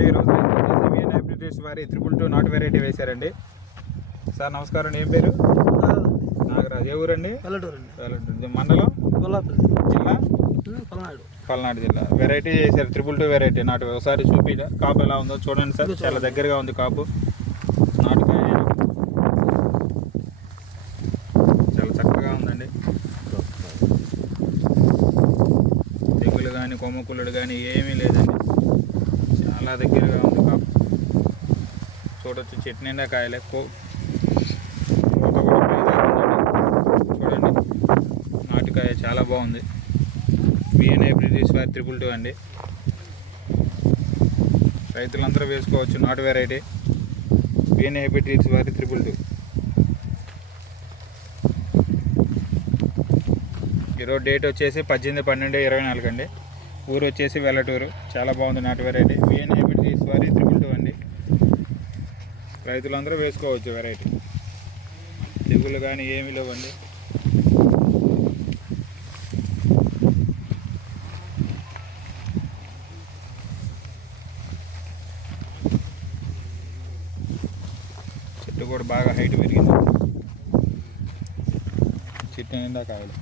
అండి. ఈరోజు VN hybrid వారి 222 నాటు వెరైటీ వేశారండి. సార్ నమస్కారం. ఏం పేరు? నాగరాజ్. ఏ ఊరండి? పల్లెటూరు. మండలం జిల్లా పల్నాడు జిల్లా. వెరైటీ చేశారు 222 వెరైటీ నాటు. ఒకసారి చూపి కాపు ఎలా ఉందో చూడండి సార్. చాలా దగ్గరగా ఉంది కాపు. నాటుకాయ చాలా చక్కగా ఉందండి. తెగులు కానీ కొమ్మకుళ్ళుడు కానీ ఏమీ లేదండి. చాలా దగ్గరగా ఉంది కాపు. చూడొచ్చు చెట్టు నిండా కాయలు ఎక్కువ. చూడండి నాటుకాయ చాలా బాగుంది. విఎన్ హైబ్రిడ్ వారి 222 అండి. రైతులందరూ వేసుకోవచ్చు నాటు వెరైటీ విఎన్ హైబ్రిడ్ వారి 222. ఈరోజు డేట్ వచ్చేసి 18/12/24 అండి. ఊరు వచ్చేసి వెల్లటూరు. చాలా బాగుంది నాటు వెరైటీ విఎన్ హైబ్రిడ్ వారి 222 అండి. రైతులందరూ వేసుకోవచ్చు వెరైటీ. తెగులు కానీ ఏమీ లేవండి. చెట్టు కూడా బాగా హైట్ పెరిగింది. చెట్టు నిండా కాయలు.